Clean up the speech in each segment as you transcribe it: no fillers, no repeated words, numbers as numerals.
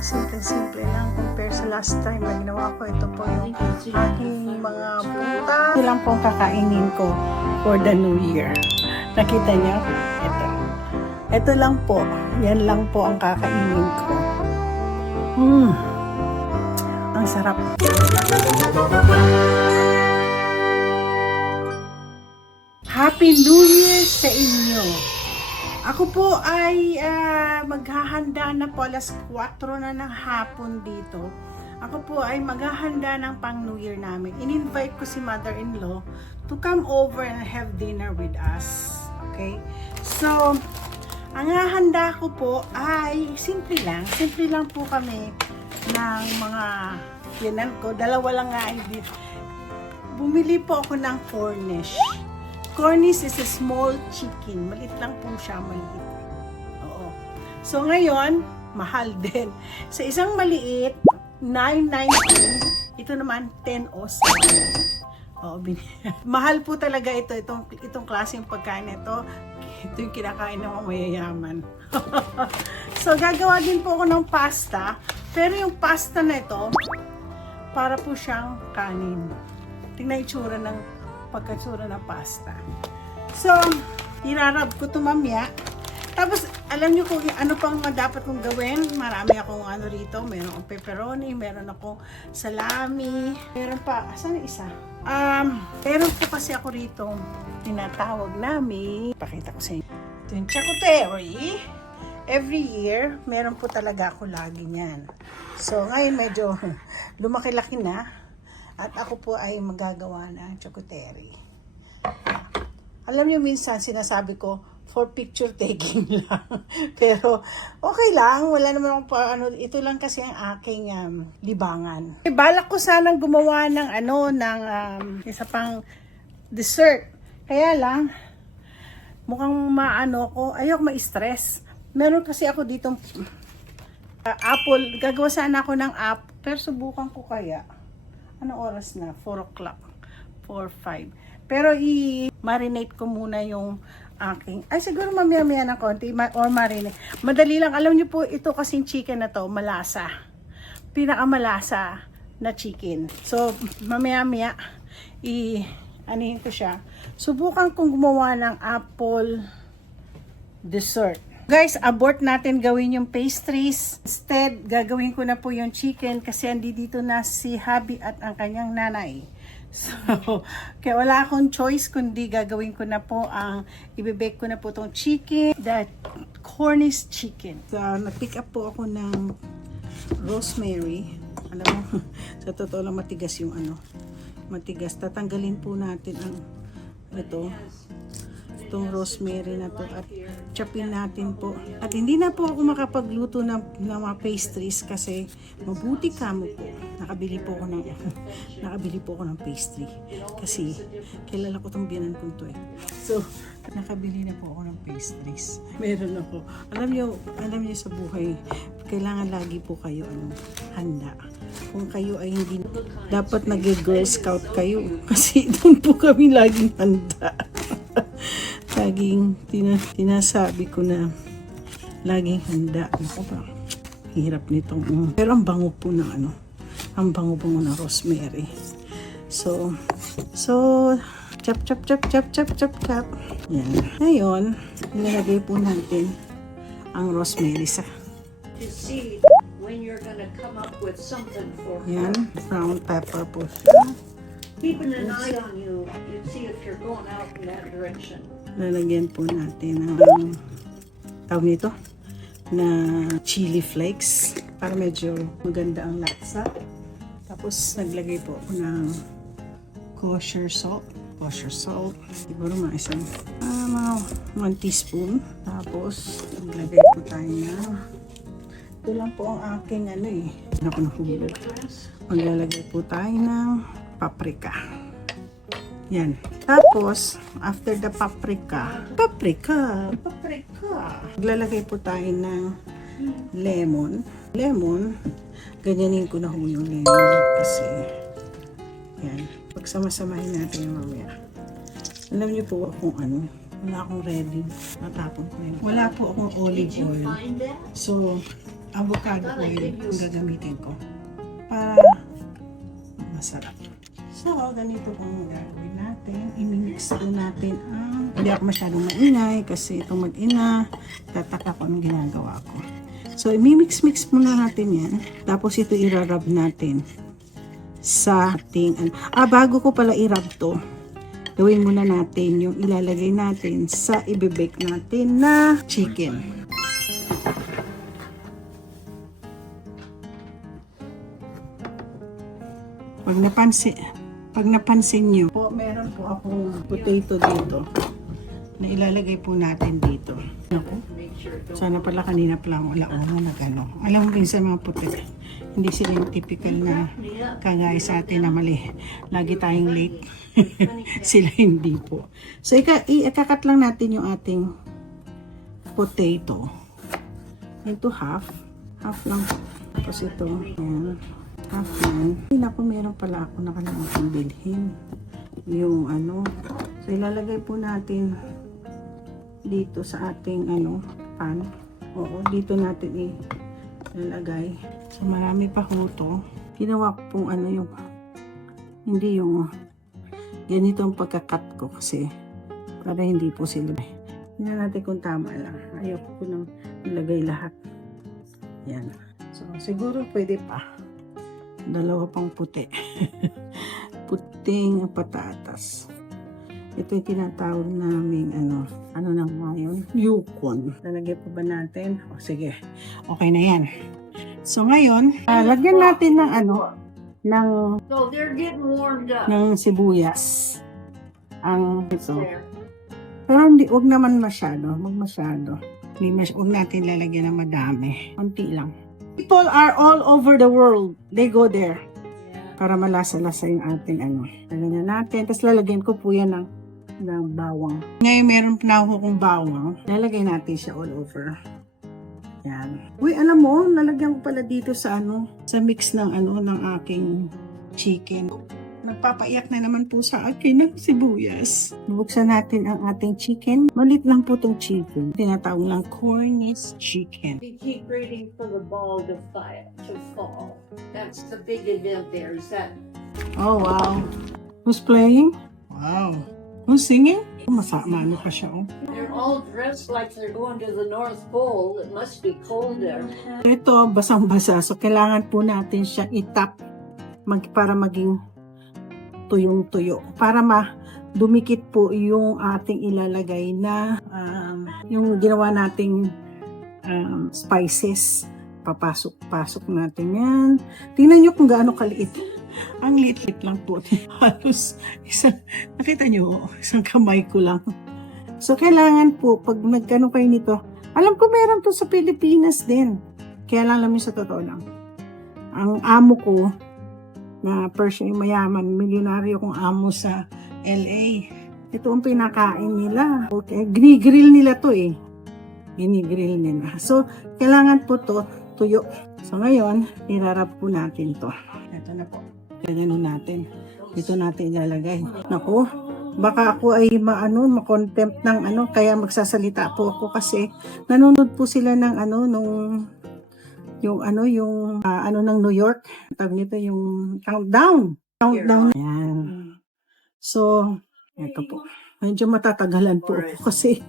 Simple-simple lang compare sa last time na ginawa ko. Ito po yung aking mga buta. Ito lang pong kakainin ko for the New Year. Nakita niyo? Ito. Ito lang po. Yan lang po ang kakainin ko. Ang sarap. Happy New Year sa inyo! Ako po ay maghahanda na po alas 4 na ng hapon dito. Ako po ay maghahanda ng pang New Year namin. In-invite ko si mother-in-law to come over and have dinner with us. Okay? So, ang hahanda ko po ay simple lang. Simple lang po kami ng mga yanan ko. Dalawa lang nga ay bumili po ako ng Cornish. Cornish is a small chicken. Maliit lang po siya, maliit. Oo. So ngayon, mahal din. Sa isang maliit, 9.19. Ito naman 10.07. Oo, mahal po talaga itong klaseng pagkain ito. Ito yung kinakain ng mga mayayaman. So gagawa din po ako ng pasta. Pero yung pasta na ito, para po siyang kanin. Tingnan itsura ng pagkatsura ng pasta. So, irarab ko ito mamaya. Tapos, alam nyo kung ano pang dapat kong gawin. Marami akong ano rito. Meron akong pepperoni, meron akong salami. Meron pa, asan isa? Meron po kasi ako rito tinatawag namin. Pakita ko sa inyo. Ito yung charcuterie. Every year, meron po talaga ako lagi niyan. So, ngayon medyo lumaki-laki na. At ako po ay magagawa ng charcuterie. Alam niyo minsan sinasabi ko for picture taking lang. Pero okay lang, wala naman akong ito lang kasi ang aking libangan. Balak ko sanang gumawa ng isa pang dessert. Kaya lang mukhang ko, ayoko ma-stress. Meron kasi ako ditong apple, gagawa sana ako ng apple, pero subukan ko kaya. Anong oras na? 4 o'clock. 4:05. Pero i-marinate ko muna yung aking... Ay, siguro mamaya-maya ng konti. Or marinate. Madali lang. Alam niyo po, ito kasing chicken na to, malasa. Pinakamalasa na chicken. So, mamaya-maya, anihin ko siya. Subukan kong gumawa ng apple dessert. Guys, abort natin gawin yung pastries. Instead, gagawin ko na po yung chicken kasi andi dito na si Habi at ang kanyang nanay. So, kaya wala akong choice kundi gagawin ko na po ibibake ko na po tong chicken, that Cornish chicken. So, nag-pick up po ako ng rosemary. Alam mo, sa totoo lang matigas yung matigas. Tatanggalin po natin ang itong rosemary na to at chopin natin po. At hindi na po ako makapagluto ng mga pastries kasi mabuti kamo po. Nakabili po ako ng pastry kasi kilala ko tong biyanan kong to eh. So, nakabili na po ako ng pastries. Meron ako. Alam niyo sa buhay, kailangan lagi po kayo handa. Kung kayo ay hindi dapat nag-Girl Scout kayo kasi doon po kami laging handa. Laging tinasabi ko na laging handa. Ako ba? Hirap nitong pero ang bango po ng ang bango ng rosemary. So chop. Yan. Ngayon, nilalagay po natin ang rosemary sa when you're gonna come up with something for yan, brown pepper po siya. keeping an eye on you and see if you're going out in that direction. Lalagyan po natin ng tawag nito na chili flakes para medyo maganda ang lasa. Tapos naglagay po ako ng kosher salt. Siguro mga mga 1 teaspoon. Tapos naglagay po tayo ng ito lang po ang aking ako nahulog. Maglalagay po tayo ng paprika. Yan. Tapos, after the paprika. Maglalagay po tayo ng lemon. Ganyanin ko na ho yung lemon kasi yan. Pagsama-samahin natin yung mamaya. Alam niyo po kung wala akong ready. Natapon ko yun. Wala po akong olive oil. So, avocado oil yung gagamitin ko para masarap. So, ganito pong gagawin natin. I-mix po natin ang... Hindi ako masyadong maingay kasi itong mag-ina, tataka ko ang ginagawa ko. So, i-mix-mix muna natin yan. Tapos ito i-rub natin sa ating... bago ko pala i-rub to, gawin muna natin yung ilalagay natin sa i-bake natin na chicken. Pag napansin nyo po, meron po akong potato dito na ilalagay po natin dito. Ako, sana pala kanina pala wala ako nag-ano. Alam mo minsan mga puti, hindi sila yung typical na kagaya sa atin na mali. Lagi tayong late. Sila hindi po. So, ikakat lang natin yung ating potato into half. Half lang. Tapos ito, ayan. Half yan. Naku, meron pala ako nakalimutan bilhin. Yung ano. So, ilalagay po natin dito sa ating pan. Oo, dito natin ilalagay. So, marami pa ho to. Ginawa ko pong yung hindi yung ganito ang pagkakat ko kasi para hindi po sila. Tingnan natin kung tama lang. Ayoko ko nang ilagay lahat. Yan. So, siguro pwede pa. Dalawa pang puti. Puting patatas. Ito yung tinatawag naming ano na nga yun? Yukon. Lalagay pa ba natin? O sige. Okay na yan. So ngayon, lagyan natin ng ng So they're getting warmed up. ng sibuyas. Ang ito. There. Pero wag naman masyado. Wag masyado. Wag natin lalagyan ng madami. Konti lang. People are all over the world. They go there. Para malasa-lasa yung ating Lalagyan natin. Tapos lalagyan ko po yan ng bawang. Ngayon meron na ako kong bawang. Lalagay natin siya all over. Yan. Uy, alam mo, lalagyan ko pala dito sa sa mix ng ng aking chicken. Nagpapaiyak na naman po sa akin ng sibuyas. Buksan natin ang ating chicken. Malit lang po itong chicken. Tinatawag lang Cornish chicken. We keep waiting for the ball to fall. That's the big event there. Is that Oh, wow. Who's playing? Wow. Who's singing? Masama pa siya, they're all dressed like they're going to the North Pole. It must be cold there. Ito, basang-basa. So, kailangan po natin siya itap para maging tuyong-tuyo. Para dumikit po yung ating ilalagay na yung ginawa nating spices. Papasok natin yan. Tingnan nyo kung gaano kaliit. Ang liit-liit lang po. Halos nakita nyo, isang kamay ko lang. So, kailangan po, pag nagkano kayo nito, alam ko meron to sa Pilipinas din. Kaya lang namin sa totoo lang. Ang amo ko, na Persian yung mayaman, milyonaryo kong amo sa LA. Ito ang pinakain nila. Okay, ginigrill nila to Ginigrill nila. So, kailangan po to tuyo. So, ngayon, irarap po natin to. Ito na po. Ganyan natin. Dito natin ilalagay. Naku, baka ako ay ma-contempt ng kaya magsasalita po ako kasi nanonood po sila ng ng New York. Tawag nito yung countdown. Yan. So, ito po. Medyo matatagalan po ako kasi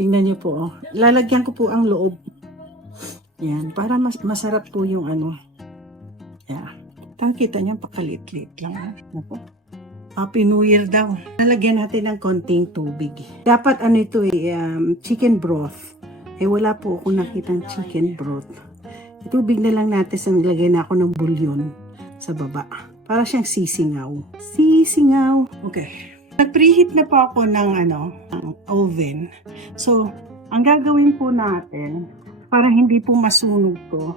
tingnan niyo po. Lalagyan ko po ang loob. Yan. Para masarap po yung Yeah. Kita niyo, pakalit-lit lang. Ako. Happy New Year daw. Lalagyan natin ng konting tubig. Dapat ito chicken broth. Wala po ako nakitang chicken broth. Tubig na lang natin sa nilagay na ako ng bulyon sa baba. Para siyang sisingaw. Sisingaw. Okay. Nag-preheat na po ako ng oven. So, ang gagawin po natin, para hindi po masunog to,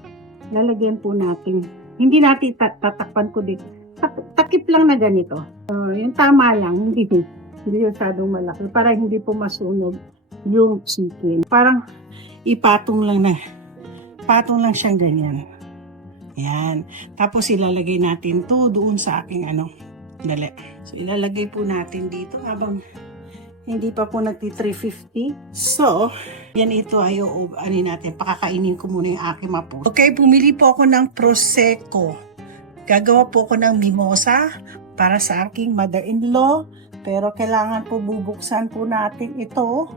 lalagyan po natin, hindi natin tatakpan ko dito. Takip lang na ganito. Yung tama lang, hindi masyadong malaki. Para hindi po masunog yung chicken. Parang ipatong lang Patong lang siyang ganyan. Yan. Tapos ilalagay natin to doon sa aking dali. So ilalagay po natin dito habang hindi pa po nagti 350. So, Yan ito ay ano natin, pakakainin ko muna yung aking mapo. Okay, bumili po ako ng Prosecco. Gagawa po ako ng mimosa para sa aking mother-in-law. Pero kailangan po bubuksan po natin ito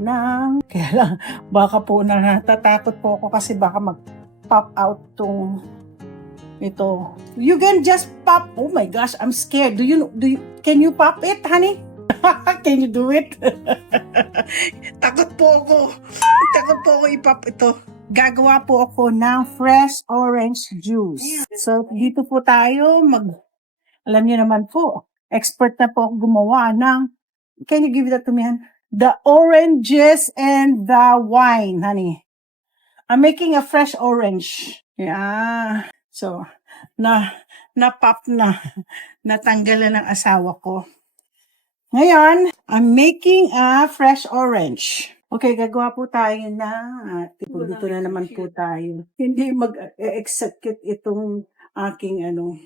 ng... Kaya lang, baka po natatakot po ako kasi baka mag-pop out tong ito. You can just pop. Oh my gosh, I'm scared. Can you pop it, honey? Can you do it? Takot po ako. Takot po ako ipop ito. Gagawa po ako ng fresh orange juice. So, dito po tayo alam niyo naman po, expert na po ako gumawa ng, can you give that to me, Han? The oranges and the wine, honey. I'm making a fresh orange. Yeah. So, na-pop na. Natanggalan ng asawa ko. Ngayon, I'm making a fresh orange. Okay, gagawa po tayo na. Dito na naman po tayo. Hindi mag-execute itong aking ano.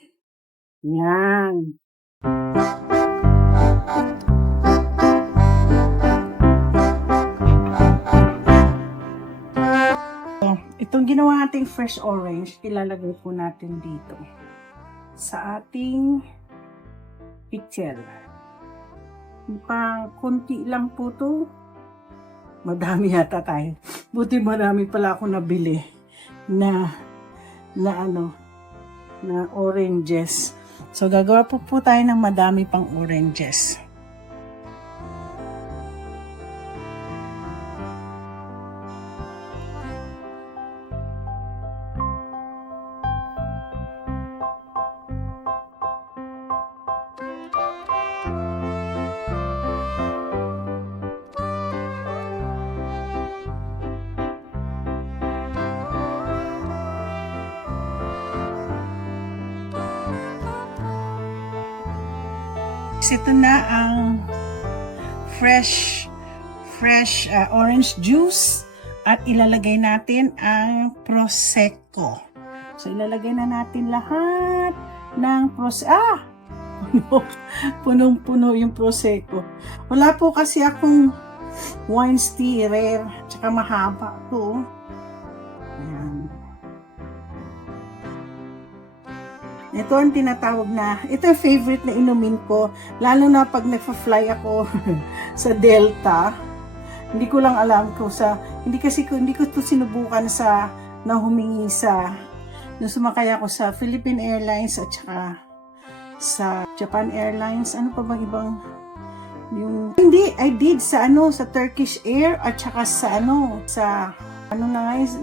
Yan. Itong ginawa nating fresh orange, ilalagay po natin dito sa ating pichel. Mukhang konti lang po to. Madami yata tayo. Buti marami pala ako nabili na oranges. So gagawa po tayo ng madami pang oranges. Ito na ang fresh orange juice at ilalagay natin ang Prosecco. So ilalagay na natin lahat ng punong-puno yung Prosecco. Wala po kasi akong wine stirrer, tsaka mahaba to. Ayan. Ito ang tinatawag na, ito yung favorite na inumin ko, lalo na pag nagfa-fly ako sa Delta. Hindi ko lang alam kung hindi ko ito sinubukan na humingi nung sumakay ako sa Philippine Airlines at saka sa Japan Airlines. Ano pa bang ibang, I did sa Turkish Air at saka sa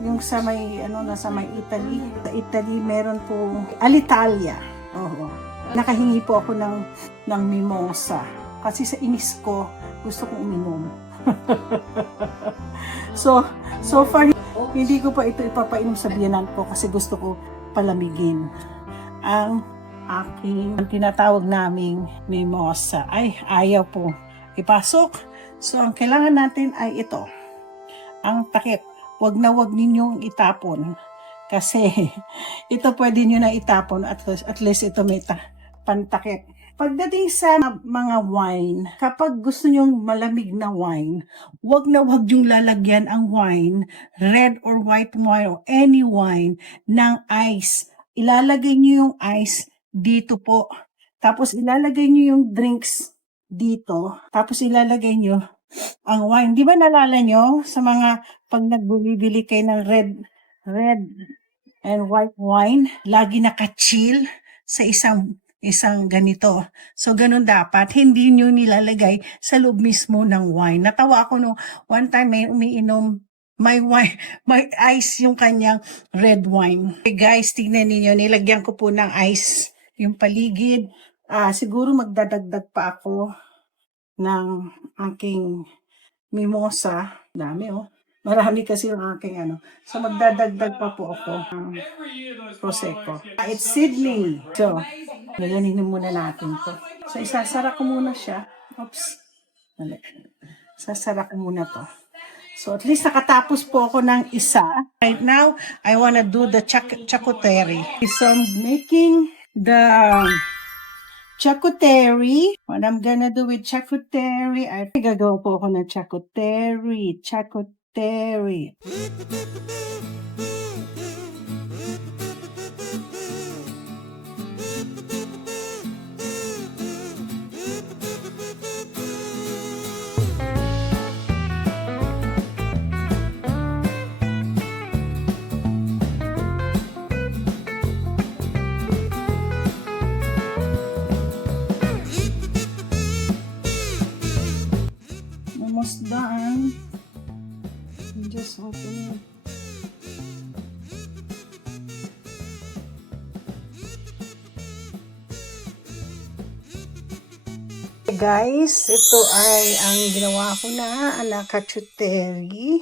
yung sa may Italy. Sa Italy meron po Alitalia. Oo. Nakahingi po ako ng mimosa kasi sa inis ko gusto kong uminom. so far hindi ko pa ito ipapainom sa biyanan ko kasi gusto ko palamigin ang tinatawag naming mimosa. Ay, ayaw po ipasok. So ang kailangan natin ay ito, ang takip. Wag ninyong itapon kasi ito pwede nyo na itapon at least ito may pantakip. Pagdating sa mga wine, kapag gusto nyong malamig na wine, wag yung lalagyan ang wine, red or white wine or any wine ng ice. Ilalagay nyo yung ice dito po. Tapos ilalagay nyo yung drinks dito. Tapos ilalagay nyo ang wine. Di ba nalala nyo sa mga pag nagbibili kayo ng red and white wine, lagi naka-chill sa isang ganito. So, ganun dapat. Hindi nyo nilalagay sa loob mismo ng wine. Natawa ako no, one time may umiinom, may ice yung kanyang red wine. Okay guys, tignan niyo, nilagyan ko po ng ice yung paligid. Siguro magdadagdag pa ako ng aking mimosa. Dami Marami kasi yung aking So magdadagdag pa po ako ng Prosecco. It's Sydney. So, laganin muna natin to. So isasara ko muna siya. Oops. Sasara ko muna to. So at least nakatapos po ako ng isa. Right now, I wanna do the charcuterie. So I'm making the charcuterie. What I'm gonna do with charcuterie, gagawa po ako ng charcuterie. Terry. Almost done. Just open it. Guys, ito ay ang ginawa ko na anakachuteri.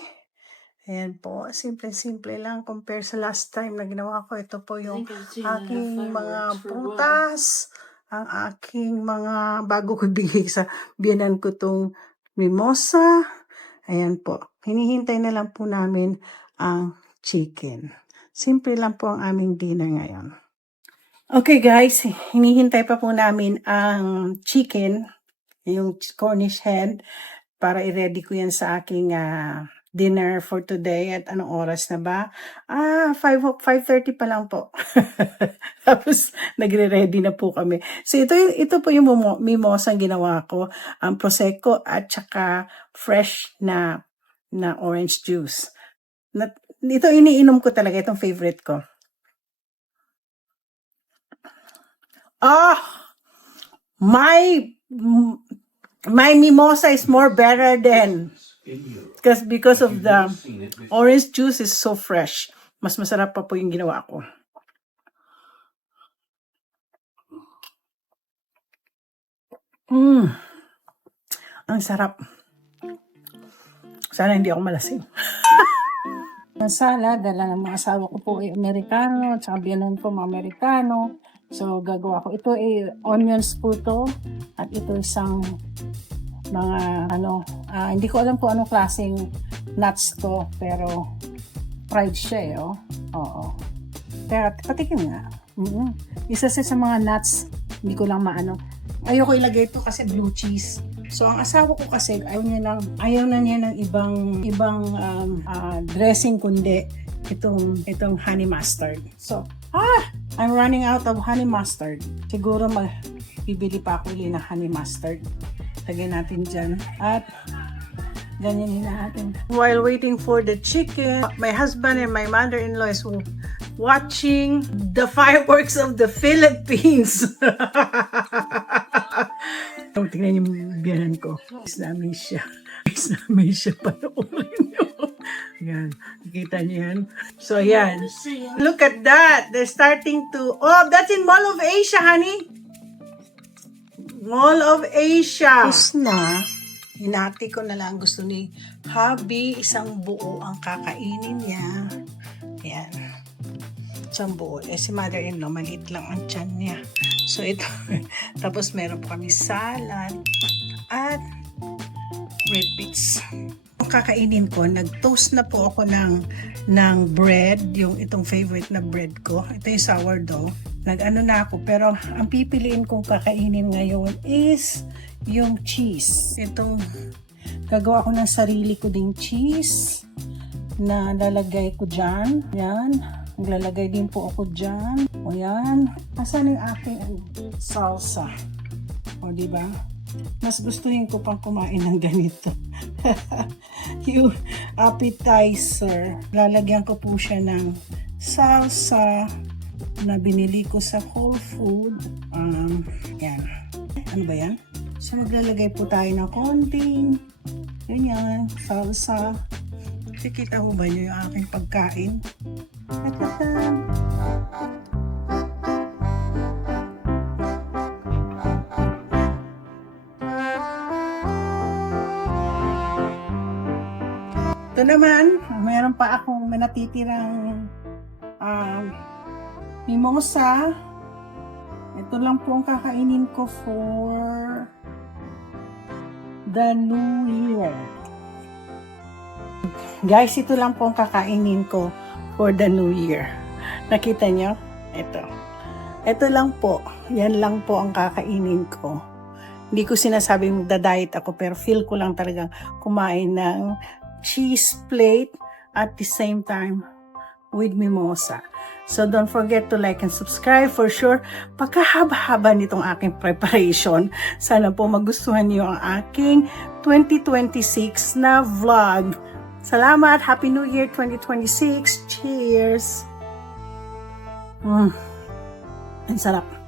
Ayan po, simple-simple lang compare sa last time na ginawa ko. Ito po yung aking mga prutas, ang aking mga bago ko bigay sa biyanan ko tong mimosa. Ayan po, hinihintay na lang po namin ang chicken. Simple lang po ang aming dinner ngayon. Okay guys, hinihintay pa po namin ang chicken, yung Cornish hen, para i-ready ko yan sa aking dinner for today. At anong oras na ba? 5:30 pa lang po. Tapos nagre-ready na po kami. So ito po yung mimosa ang ginawa ko, ang prosecco at saka fresh na orange juice. Ito iniinom ko talaga, itong favorite ko. My mimosa is more better than because of the orange juice is so fresh. Mas masarap pa po yung ginawa ko. Ang sarap. Sana hindi ako malasing. Ang salad, dala ng mga asawa ko po ay Amerikano, at saka biyanan ko mga Amerikano. So, gagawa ko. Ito ay onions po to. At ito isang mga hindi ko alam kung anong klaseng nuts to. Pero, fried siya eh, oh. Oo. Pero, patikim nga. Isa sa mga nuts, hindi ko lang maano. Ayoko ilagay ito kasi blue cheese. So, ang asawa ko kasi, ayaw na niya ng ibang dressing kundi itong honey mustard. So, I'm running out of honey mustard. Siguro bibili pa ako ulit ng honey mustard. Lagyan natin dyan. At ganyanin natin. While waiting for the chicken, my husband and my mother-in-law is watching the fireworks of the Philippines. Tingnan yung biyanan ko. Miss namin siya. Miss namin siya. Panoorin nyo. Yan. Nakita niyo yan? So, yan. Look at that. They're starting to... Oh, that's in Mall of Asia, honey. Mall of Asia. Tapos na. Hinati ko na lang. Gusto ni hubby. Isang buo ang kakainin niya. Yan. Isang buo. Si mother-in-law, maliit lang ang tiyan niya. So, ito. Tapos, meron po kami salad at red beets. Kakainin ko, nag-toast na po ako ng bread, yung itong favorite na bread ko. Ito yung sourdough. Nag-ano na ako, pero ang pipiliin kong kakainin ngayon is yung cheese. Itong, gagawa ko ng sarili ko ding cheese na lalagay ko dyan. Yan. Maglalagay din po ako dyan. O yan. Asan yung aking salsa? O diba? Mas gustuhin ko pang kumain ng ganito. Yung appetizer. Lalagyan ko po siya ng salsa na binili ko sa Whole Food. Yan. Ano ba yan? So maglalagay po tayo ng konting ganyan, salsa. Kikita ko ba niyo yung aking pagkain? Ito naman, mayroon pa akong natitirang mimosa. Ito lang po ang kakainin ko for the New Year. Guys, ito lang po ang kakainin ko for the New Year. Nakita nyo? Ito. Ito lang po. Yan lang po ang kakainin ko. Hindi ko sinasabing magda-diet ako, pero feel ko lang talagang kumain ng cheese plate at the same time with mimosa. So don't forget to like and subscribe for sure. Pagkahaba-haba nitong aking preparation, sana po magustuhan niyo ang aking 2026 na vlog. Salamat! Happy New Year 2026! Cheers! Ang sarap.